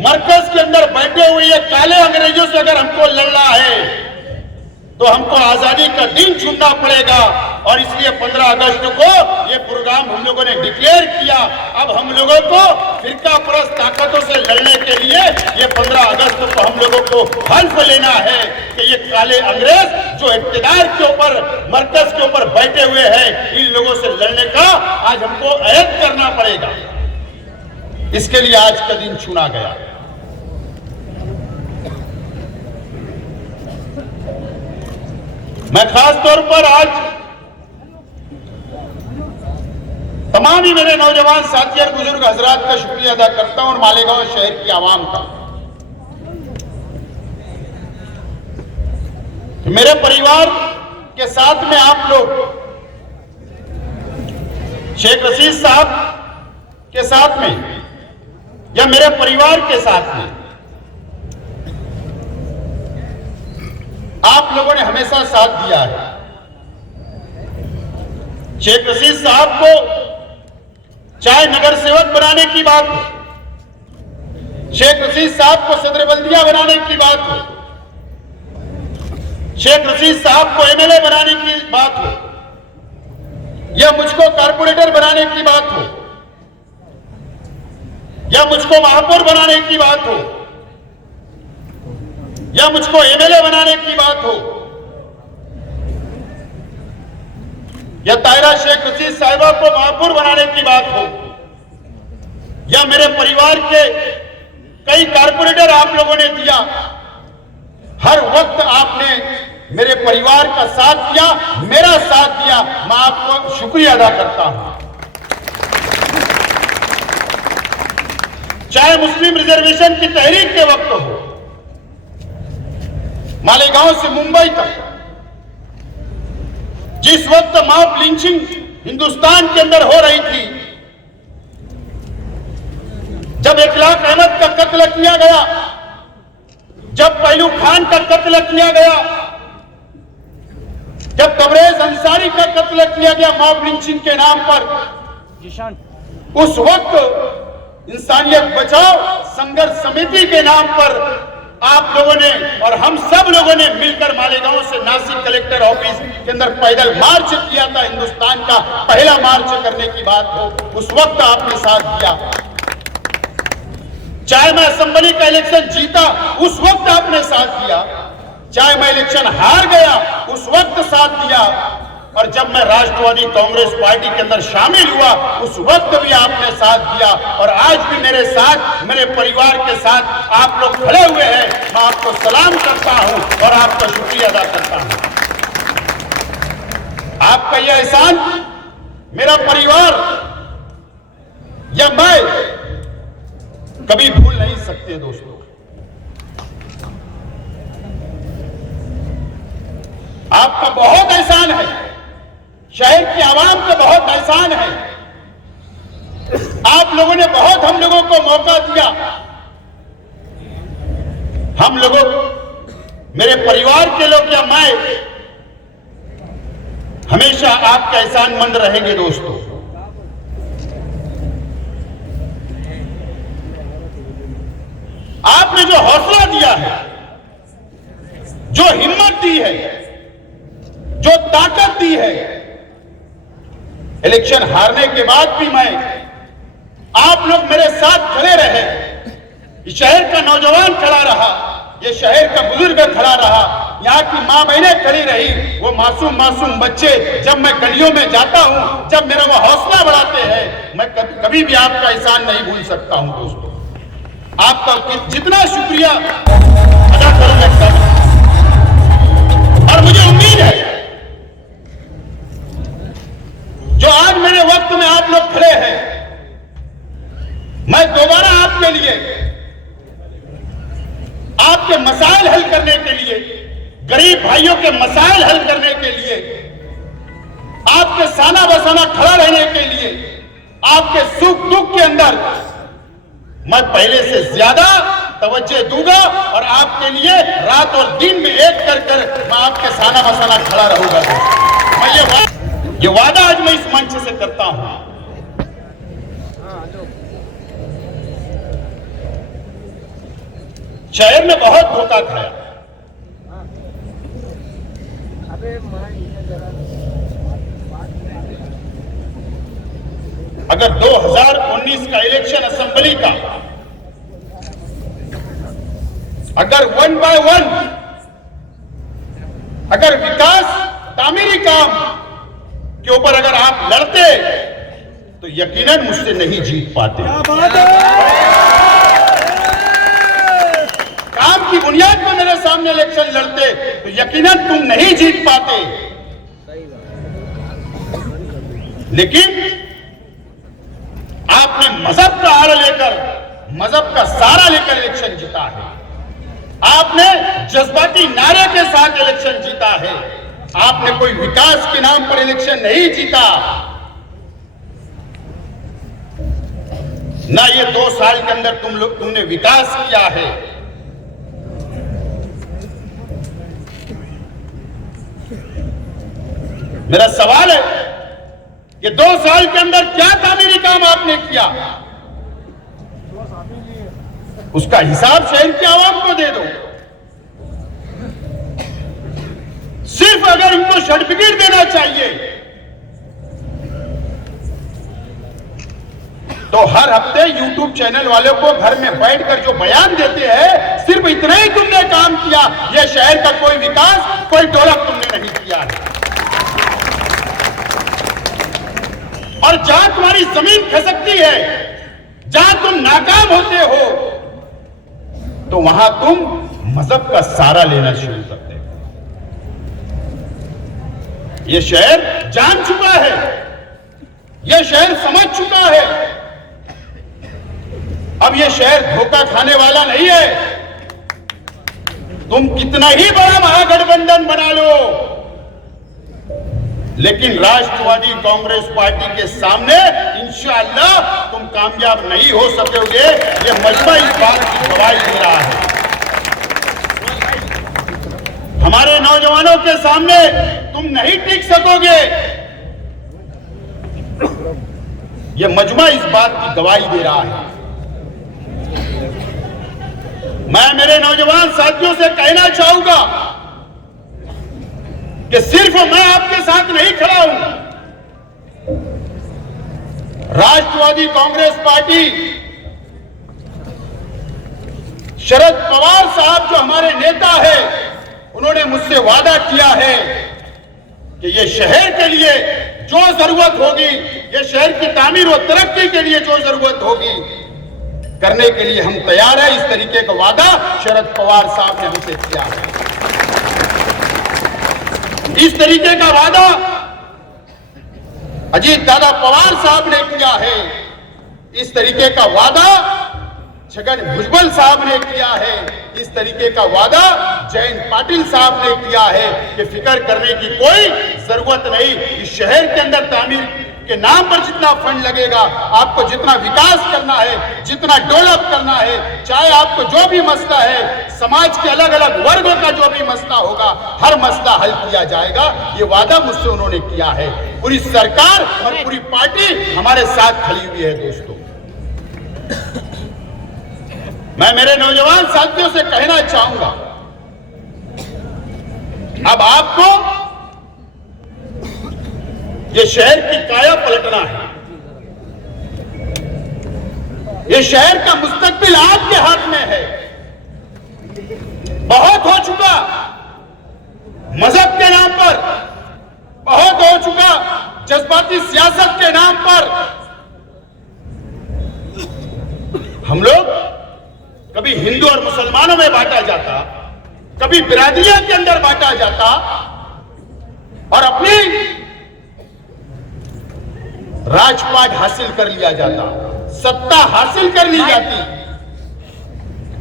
मरकज के अंदर बैठे हुए ये काले अंग्रेजों से अगर हमको लड़ना है तो हमको आजादी का दिन चुनना पड़ेगा। और इसलिए 15 अगस्त को ये प्रोग्राम हम लोगों ने डिक्लेयर किया। अब हम लोगों को फिरका परस्त ताकतों से लड़ने के लिए ये 15 अगस्त को हम लोगों को हल्फ लेना है कि ये काले अंग्रेज जो इक्तिदार के ऊपर, मरकज के ऊपर बैठे हुए हैं, इन लोगों से लड़ने का आज हमको अहद करना पड़ेगा। इसके लिए आज का दिन चुना गया। मैं खास तौर पर आज तमाम ही मेरे नौजवान साथी और बुजुर्ग हजरात का शुक्रिया अदा करता हूं और मालेगांव शहर की आवाम का। मेरे परिवार के साथ में आप लोग शेख रशीद साहब के साथ में या मेरे परिवार के साथ में आप लोगों ने हमेशा साथ दिया है। शेख रशीद साहब को चाहे नगर सेवक बनाने की बात हो, शेख रशीद साहब को सदर बल्दिया बनाने की बात हो, शेख रशीद साहब को एमएलए बनाने की बात हो, या मुझको कारपोरेटर बनाने की बात हो, या मुझको महापौर बनाने की बात हो, या मुझको एमएलए बनाने की बात हो, या तायरा शेख रशीद साहिबा को महापौर बनाने की बात हो, या मेरे परिवार के कई कारपोरेटर आप लोगों ने दिया, हर वक्त आपने मेरे परिवार का साथ दिया, मेरा साथ दिया। मैं आपको शुक्रिया अदा करता हूं। चाहे मुस्लिम रिजर्वेशन की तहरीक के वक्त हो, मालेगांव से मुंबई तक जिस वक्त मॉब लिंचिंग हिंदुस्तान के अंदर हो रही थी, जब इखलाक अहमद का कत्ल किया गया, जब पहलू खान का कत्ल किया गया, जब तबरेज अंसारी का कत्ल किया गया मॉब लिंचिंग के नाम पर, उस वक्त इंसानियत बचाओ संघर्ष समिति के नाम पर आप लोगों ने और हम सब लोगों ने मिलकर मालेगांव से नासिक कलेक्टर ऑफिस के अंदर पैदल मार्च किया था। हिंदुस्तान का पहला मार्च करने की बात हो, उस वक्त आपने साथ दिया। चाहे मैं असेंबली का इलेक्शन जीता, उस वक्त आपने साथ दिया। चाहे मैं इलेक्शन हार गया, उस वक्त साथ दिया। और जब मैं राष्ट्रवादी कांग्रेस पार्टी के अंदर शामिल हुआ, उस वक्त भी आपने साथ दिया। और आज भी मेरे साथ, मेरे परिवार के साथ आप लोग खड़े हुए हैं। मैं आपको सलाम करता हूं और आपका शुक्रिया अदा करता हूं। आपका यह एहसान मेरा परिवार या मैं कभी भूल नहीं सकते दोस्तों। आपका बहुत एहसान है, शहर की आवाम का बहुत एहसान है। आप लोगों ने बहुत हम लोगों को मौका दिया। हम लोगों, मेरे परिवार के लोग या मैं हमेशा आपका एहसानमंद रहेंगे दोस्तों। आपने जो हौसला दिया है, जो हिम्मत दी है, जो ताकत दी है, इलेक्शन हारने के बाद भी मैं, आप लोग मेरे साथ खड़े रहे। इस शहर का नौजवान खड़ा रहा, ये शहर का बुजुर्ग खड़ा रहा, यहाँ की मां बहनें खड़ी रही, वो मासूम मासूम बच्चे। जब मैं गलियों में जाता हूं, जब मेरा वो हौसला बढ़ाते हैं, मैं कभी भी आपका एहसान नहीं भूल सकता हूं दोस्तों। आपका जितना शुक्रिया अदा करूं मैं कम। और मुझे उम्मीद है जो आज मेरे वक्त में आप लोग खड़े हैं, मैं दोबारा आपके लिए, आपके मसाइल हल करने के लिए, गरीब भाइयों के मसाइल हल करने के लिए, आपके साना बसाना खड़ा रहने के लिए, आपके सुख दुख के अंदर मैं पहले से ज्यादा तवज्जो दूंगा और आपके लिए रात और दिन में एक कर मैं आपके साना बसाना खड़ा रहूंगा। मैं ये वादा आज मैं इस मंच से करता हूं। शहर में बहुत धोखा खाया। अगर 2019 का इलेक्शन असेंबली का अगर 1 बाय 1 अगर विकास तामीरी काम के ऊपर अगर आप लड़ते तो यकीनन मुझसे नहीं जीत पाते। काम की बुनियाद पर मेरे सामने इलेक्शन लड़ते तो यकीनन तुम नहीं जीत पाते। लेकिन आपने मजहब का आड़ लेकर, मजहब का सहारा लेकर इलेक्शन जीता है। आपने जज्बाती नारे के साथ इलेक्शन जीता है। आपने कोई विकास के नाम पर इलेक्शन नहीं जीता। ना ये 2 साल के अंदर तुमने विकास किया है। मेरा सवाल है कि 2 साल के अंदर क्या तामीरी काम आपने किया, उसका हिसाब शहर की आवाम को दे दो। सिर्फ अगर इनको सर्टिफिकेट देना चाहिए तो हर हफ्ते यूट्यूब चैनल वालों को घर में बैठकर जो बयान देते हैं, सिर्फ इतना ही तुमने काम किया। यह शहर का कोई विकास, कोई डेवलप तुमने नहीं किया है। और जहां तुम्हारी जमीन खसकती है, जहां तुम नाकाम होते हो, तो वहां तुम मजहब का सहारा लेना शुरू करते हो। यह शहर जान चुका है, यह शहर समझ चुका है। अब यह शहर धोखा खाने वाला नहीं है। तुम कितना ही बड़ा महागठबंधन बना लो, लेकिन राष्ट्रवादी कांग्रेस पार्टी के सामने इंशाअल्लाह तुम कामयाब नहीं हो सकोगे। यह मजमा इस बात की गवाही दे रहा है। हमारे नौजवानों के सामने तुम नहीं टिक सकोगे। यह मजमा इस बात की गवाही दे रहा है। मैं मेरे नौजवान साथियों से कहना चाहूंगा कि सिर्फ मैं आपके साथ नहीं खड़ा हूं। राष्ट्रवादी कांग्रेस पार्टी, शरद पवार साहब जो हमारे नेता है, उन्होंने मुझसे वादा किया है कि ये शहर के लिए जो जरूरत होगी, ये शहर की तामीर और तरक्की के लिए जो जरूरत होगी, करने के लिए हम तैयार हैं। इस तरीके का वादा शरद पवार साहब ने हमसे किया है। इस तरीके का वादा अजीत दादा पवार साहब ने किया है। इस तरीके का वादा छगन भुजबल साहब ने किया है। इस तरीके का वादा जयंत पाटिल साहब ने किया है कि फिक्र करने की कोई जरूरत नहीं। इस शहर के अंदर तामीर के नाम पर जितना फंड लगेगा, आपको जितना विकास करना है, जितना डेवलप करना है, चाहे आपको जो भी मसला है, समाज के अलग अलग वर्गों का जो भी मसला होगा, हर मसला हल किया जाएगा। ये वादा मुझसे उन्होंने किया है। पूरी सरकार और पूरी पार्टी हमारे साथ खड़ी हुई है। दोस्तों, मैं मेरे नौजवान साथियों से कहना चाहूंगा, अब आपको ये शहर की काया पलटना है। ये शहर का मुस्तकबिल आपके हाथ में है। बहुत हो चुका मजहब के नाम पर, बहुत हो चुका जज्बाती सियासत के नाम पर। हम लोग कभी हिंदू और मुसलमानों में बांटा जाता, कभी बिरादरियों के अंदर बांटा जाता और अपनी राजपाट हासिल कर लिया जाता, सत्ता हासिल कर ली जाती।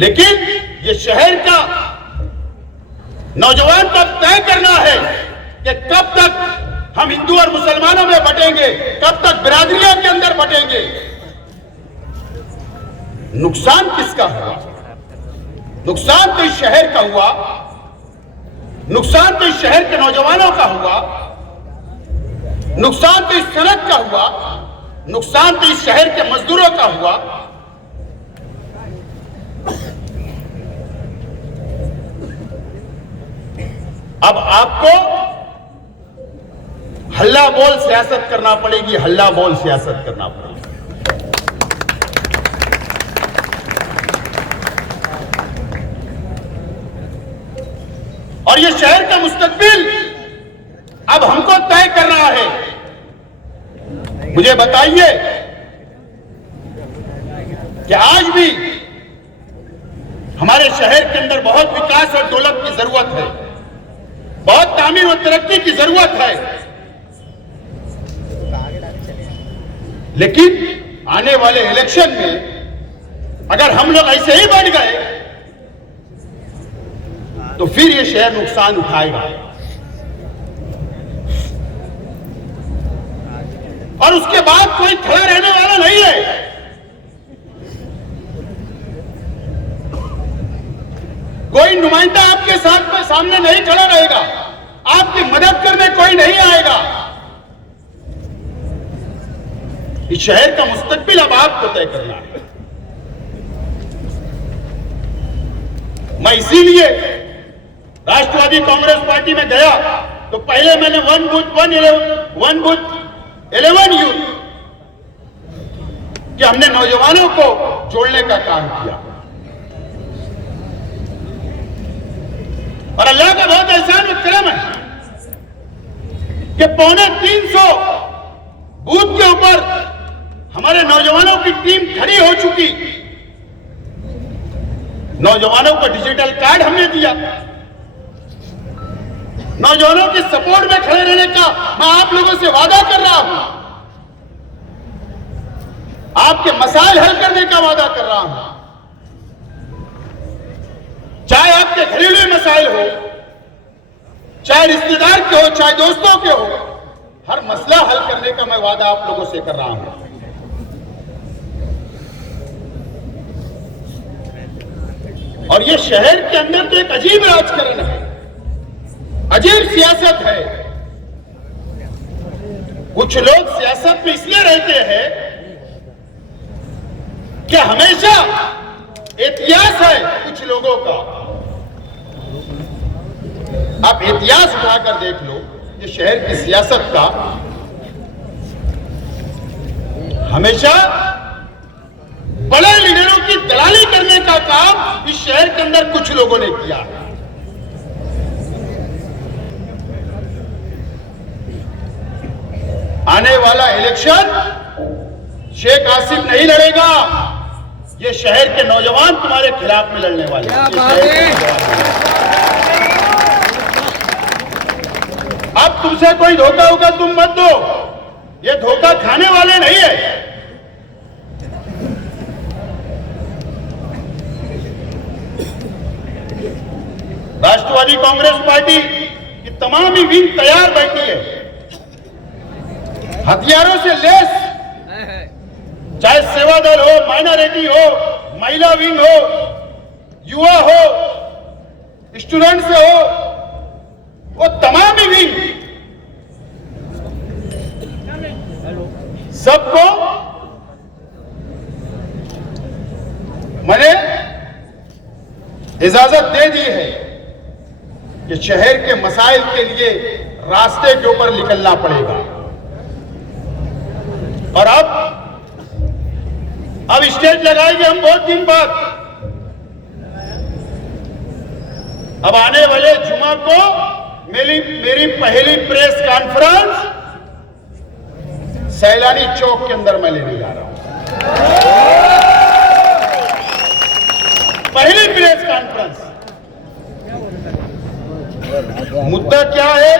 लेकिन ये शहर का नौजवान को तय करना है कि कब तक हम हिंदू और मुसलमानों में बटेंगे, कब तक बिरादरियों के अंदर बटेंगे। नुकसान किसका हुआ? नुकसान तो इस शहर का हुआ, नुकसान तो इस शहर के नौजवानों का हुआ, नुकसान तो इस सड़क का हुआ, नुकसान तो इस शहर के मजदूरों का हुआ। आपको हल्ला बोल सियासत करना पड़ेगी, हल्ला बोल सियासत करना पड़ेगी। और ये शहर का मुस्तकबिल अब हमको तय कर रहा है। मुझे बताइए कि आज भी हमारे शहर के अंदर बहुत विकास और डेवलप की जरूरत है, बहुत तामीर और तरक्की की जरूरत है, लेकिन आने वाले इलेक्शन में अगर हम लोग ऐसे ही बढ़ गए तो फिर ये शहर नुकसान उठाएगा। और उसके बाद कोई खड़ा रहने वाला नहीं है। कोई नुमाइंदा आपके साथ में सामने नहीं खड़ा रहेगा, आपकी मदद करने कोई नहीं आएगा। इस शहर का मुस्तकबिल अब आपको तय करना है। मैं इसीलिए राष्ट्रवादी कांग्रेस पार्टी में गया तो पहले मैंने वन बूथ 11 यूथ कि हमने नौजवानों को जोड़ने का काम किया। और अल्लाह का बहुत एहसान और करम है कि 250 बूथ के ऊपर हमारे नौजवानों की टीम खड़ी हो चुकी। नौजवानों को डिजिटल कार्ड हमने दिया। नौजवानों की सपोर्ट में खड़े रहने का मैं आप लोगों से वादा कर रहा हूं, आपके मसाइल हल करने का वादा कर रहा हूं। चाहे आपके घरेलू मसाइल हो, चाहे रिश्तेदार के हो, चाहे दोस्तों के हो, हर मसला हल करने का मैं वादा आप लोगों से कर रहा हूं। और ये शहर के अंदर तो एक अजीब राजकारण है, अजीब सियासत है। कुछ लोग सियासत में इसलिए रहते हैं कि हमेशा इतिहास है कुछ लोगों का। आप इतिहास उठाकर देख लो, ये शहर की सियासत का हमेशा बड़े लीडरों की दलाली करने का काम इस शहर के अंदर कुछ लोगों ने किया है। आने वाला इलेक्शन शेख आसिफ नहीं लड़ेगा, ये शहर के नौजवान तुम्हारे खिलाफ में लड़ने वाले हैं। अब तुमसे कोई धोखा होगा तुम मत दो, ये धोखा खाने वाले नहीं है। राष्ट्रवादी कांग्रेस पार्टी की तमाम ही विंग तैयार बैठी है, हथियारों से लेस, चाहे सेवा दल हो, माइनॉरिटी हो, महिला विंग हो, युवा हो, स्टूडेंट्स हो, वो तमाम ही विंग सबको मैंने इजाजत दे दी है कि शहर के मसाइल के लिए रास्ते के ऊपर निकलना पड़ेगा। और अब स्टेज लगाएंगे हम बहुत दिन बाद। अब आने वाले जुमा को मेरी पहली प्रेस कॉन्फ्रेंस सैलानी चौक के अंदर मैं लेने जा रहा हूं। पहली प्रेस कॉन्फ्रेंस। मुद्दा क्या है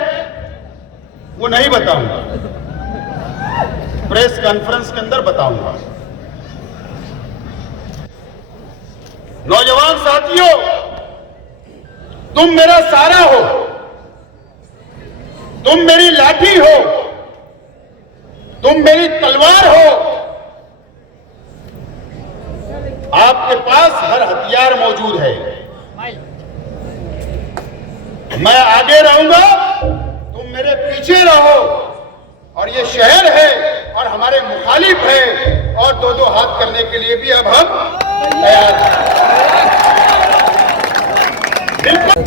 वो नहीं बताऊंगा, प्रेस कॉन्फ्रेंस के अंदर बताऊंगा। नौजवान साथियों, तुम मेरा सहारा हो, तुम मेरी लाठी हो, तुम मेरी तलवार हो। आपके पास हर हथियार मौजूद है। मैं आगे रहूंगा, तुम मेरे पीछे रहो। और ये शहर है और हमारे मुखालिफ है, और दो दो हाथ करने के लिए भी अब हम तैयार हैं। बिल्कुल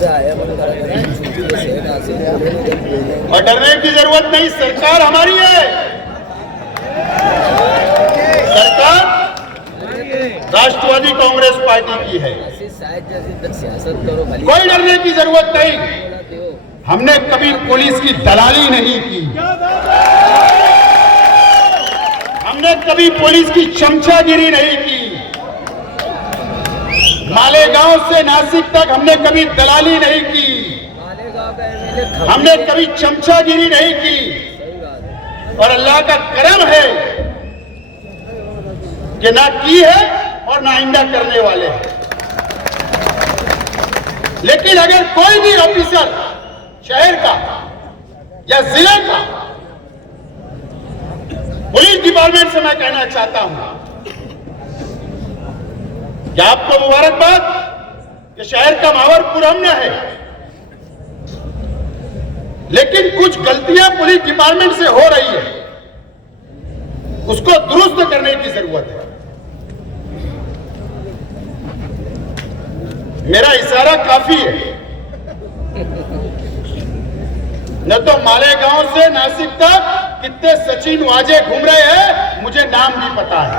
और डरने की जरूरत नहीं, सरकार हमारी है। सरकार राष्ट्रवादी कांग्रेस पार्टी की है, कोई डरने की जरूरत नहीं। हमने कभी पुलिस की दलाली नहीं की, हमने कभी पुलिस की चमचागिरी नहीं की। मालेगांव से नासिक तक हमने कभी दलाली नहीं की, हमने कभी चमचागिरी नहीं की। और अल्लाह का करम है कि ना की है और ना आइंदा करने वाले हैं। लेकिन अगर कोई भी ऑफिसर शहर का या जिले का, पुलिस डिपार्टमेंट से मैं कहना चाहता हूं कि आपको मुबारकबाद कि शहर का मावरपुर हमने है, लेकिन कुछ गलतियां पुलिस डिपार्टमेंट से हो रही है, उसको दुरुस्त करने की जरूरत है। मेरा इशारा काफी है, न तो मालेगांव से नासिक तक कितने सचिन वाजे घूम रहे हैं, मुझे नाम भी पता है।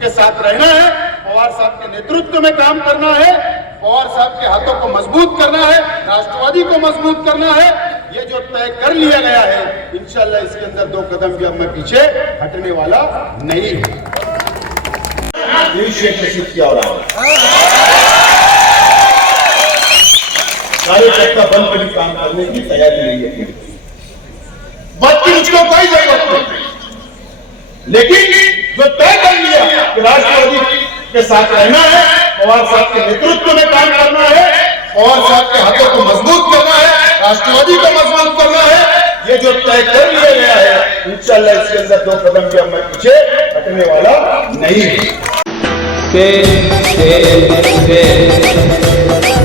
के साथ रहना है, पवार साहब के नेतृत्व में काम करना है, पवार साहब के हाथों को मजबूत करना है, राष्ट्रवादी को मजबूत करना है। ये जो तय कर लिया गया है, इंशाल्लाह इसके अंदर 2 कदम भी अब मैं पीछे हटने वाला नहीं हूं। किया हो रहा है, कार्यकर्ता बंद कर काम करने की तैयारी नहीं है, बाकी उसको कोई जरूरत नहीं। लेकिन जो तय कर लिया कि राष्ट्रवादी के साथ रहना है, पवार साहब के नेतृत्व में काम करना है, पवार साहब के हाथों को मजबूत करना है, राष्ट्रवादी को मजबूत करना है, ये जो तय कर लिया गया है, इंशाल्लाह इसके अंदर 2 कदम भी अब मैं पीछे हटने वाला नहीं है।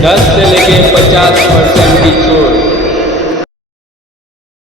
10 से लेके 50% की छूट।